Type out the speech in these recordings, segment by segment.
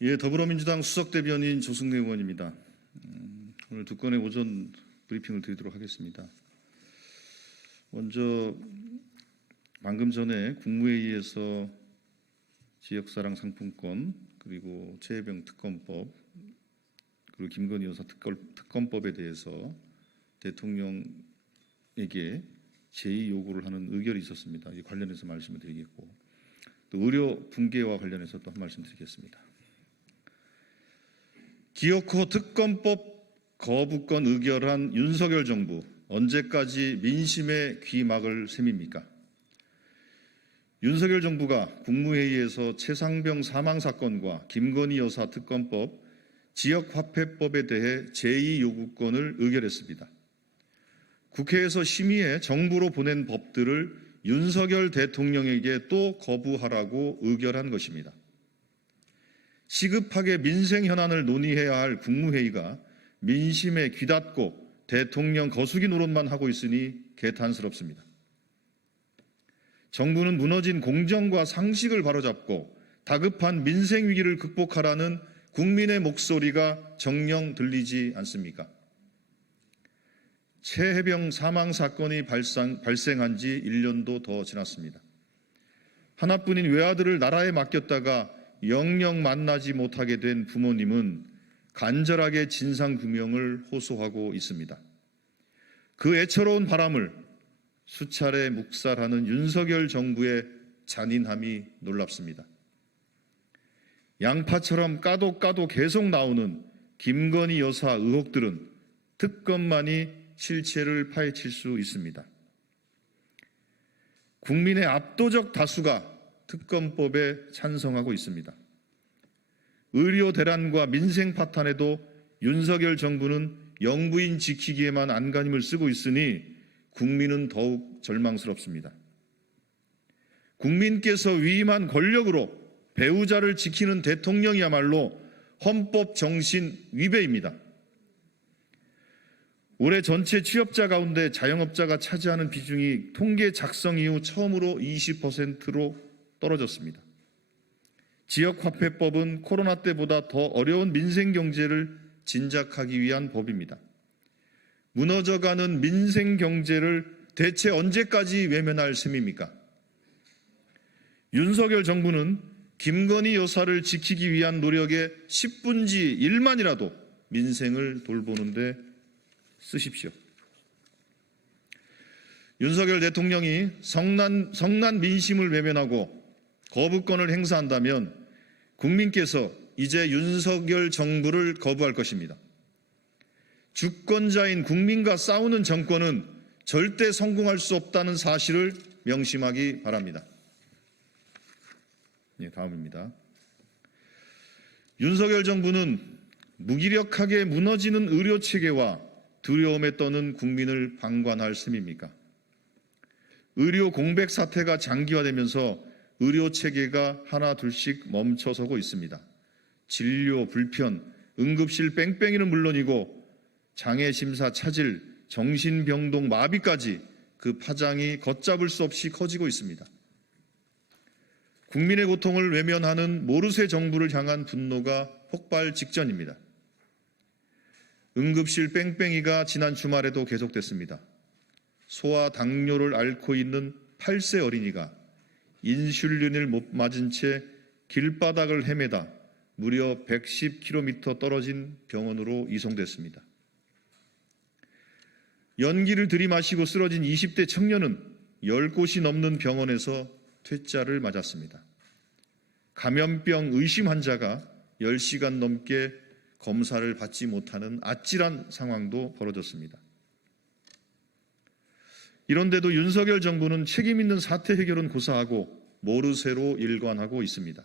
예, 더불어민주당 수석대변인 조승래 의원입니다. 오늘 두 건의 오전 브리핑을 드리도록 하겠습니다. 먼저 방금 전에 국무회의에서 지역사랑 상품권 그리고 최혜병 특검법 그리고 김건희 여사 특검법에 대해서 대통령에게 제의 요구를 하는 의결이 있었습니다. 이 관련해서 말씀을 드리겠고 또 의료 붕괴와 관련해서 또 한 말씀 드리겠습니다. 기어코 특검법 거부권 의결한 윤석열 정부 언제까지 민심의 귀 막을 셈입니까? 윤석열 정부가 국무회의에서 최상병 사망 사건과 김건희 여사 특검법, 지역화폐법에 대해 제2요구권을 의결했습니다. 국회에서 심의해 정부로 보낸 법들을 윤석열 대통령에게 또 거부하라고 의결한 것입니다. 시급하게 민생 현안을 논의해야 할 국무회의가 민심에 귀닫고 대통령 거수기 노릇만 하고 있으니 개탄스럽습니다. 정부는 무너진 공정과 상식을 바로잡고 다급한 민생 위기를 극복하라는 국민의 목소리가 정녕 들리지 않습니까? 최혜병 사망 사건이 발생한 지 1년도 더 지났습니다. 하나뿐인 외아들을 나라에 맡겼다가 영영 만나지 못하게 된 부모님은 간절하게 진상규명을 호소하고 있습니다. 그 애처로운 바람을 수차례 묵살하는 윤석열 정부의 잔인함이 놀랍습니다. 양파처럼 까도 계속 나오는 김건희 여사 의혹들은 특검만이 실체를 파헤칠 수 있습니다. 국민의 압도적 다수가 특검법에 찬성하고 있습니다. 의료 대란과 민생 파탄에도 윤석열 정부는 영부인 지키기에만 안간힘을 쓰고 있으니 국민은 더욱 절망스럽습니다. 국민께서 위임한 권력으로 배우자를 지키는 대통령이야말로 헌법 정신 위배입니다. 올해 전체 취업자 가운데 자영업자가 차지하는 비중이 통계 작성 이후 처음으로 20%로 떨어졌습니다. 지역화폐법은 코로나 때보다 더 어려운 민생 경제를 진작하기 위한 법입니다. 무너져가는 민생 경제를 대체 언제까지 외면할 셈입니까? 윤석열 정부는 김건희 여사를 지키기 위한 노력에 10분지 1만이라도 민생을 돌보는데 쓰십시오. 윤석열 대통령이 성난 민심을 외면하고 거부권을 행사한다면 국민께서 이제 윤석열 정부를 거부할 것입니다. 주권자인 국민과 싸우는 정권은 절대 성공할 수 없다는 사실을 명심하기 바랍니다. 다음입니다. 윤석열 정부는 무기력하게 무너지는 의료체계와 두려움에 떠는 국민을 방관할 셈입니까? 의료 공백 사태가 장기화되면서 의료체계가 하나 둘씩 멈춰서고 있습니다. 진료 불편, 응급실 뺑뺑이는 물론이고 장애심사 차질, 정신병동 마비까지 그 파장이 걷잡을 수 없이 커지고 있습니다. 국민의 고통을 외면하는 모르쇠 정부를 향한 분노가 폭발 직전입니다. 응급실 뺑뺑이가 지난 주말에도 계속됐습니다. 소아 당뇨를 앓고 있는 8세 어린이가 인슐린을 못 맞은 채 길바닥을 헤매다 무려 110km 떨어진 병원으로 이송됐습니다. 연기를 들이마시고 쓰러진 20대 청년은 10곳이 넘는 병원에서 퇴짜를 맞았습니다. 감염병 의심 환자가 10시간 넘게 검사를 받지 못하는 아찔한 상황도 벌어졌습니다. 이런데도 윤석열 정부는 책임 있는 사태 해결은 고사하고 모르쇠로 일관하고 있습니다.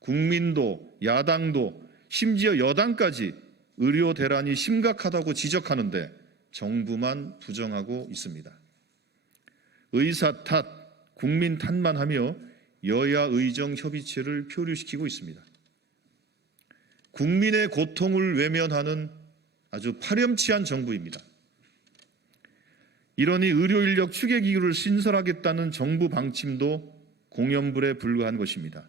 국민도 야당도 심지어 여당까지 의료 대란이 심각하다고 지적하는데 정부만 부정하고 있습니다. 의사 탓, 국민 탓만 하며 여야 의정 협의체를 표류시키고 있습니다. 국민의 고통을 외면하는 아주 파렴치한 정부입니다. 이러니 의료인력 추계기구를 신설하겠다는 정부 방침도 공연불에 불과한 것입니다.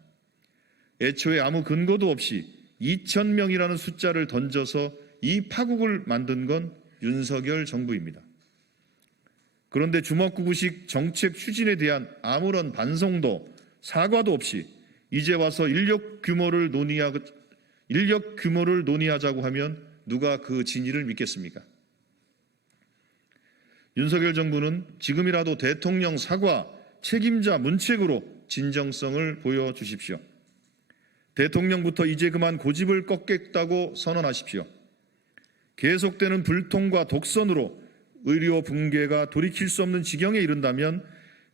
애초에 아무 근거도 없이 2,000명이라는 숫자를 던져서 이 파국을 만든 건 윤석열 정부입니다. 그런데 주먹구구식 정책 추진에 대한 아무런 반성도 사과도 없이 이제 와서 인력 규모를 논의하자고 하면 누가 그 진위를 믿겠습니까? 윤석열 정부는 지금이라도 대통령 사과, 책임자 문책으로 진정성을 보여주십시오. 대통령부터 이제 그만 고집을 꺾겠다고 선언하십시오. 계속되는 불통과 독선으로 의료 붕괴가 돌이킬 수 없는 지경에 이른다면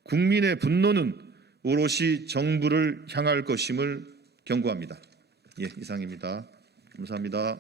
국민의 분노는 오롯이 정부를 향할 것임을 경고합니다. 이상입니다. 감사합니다.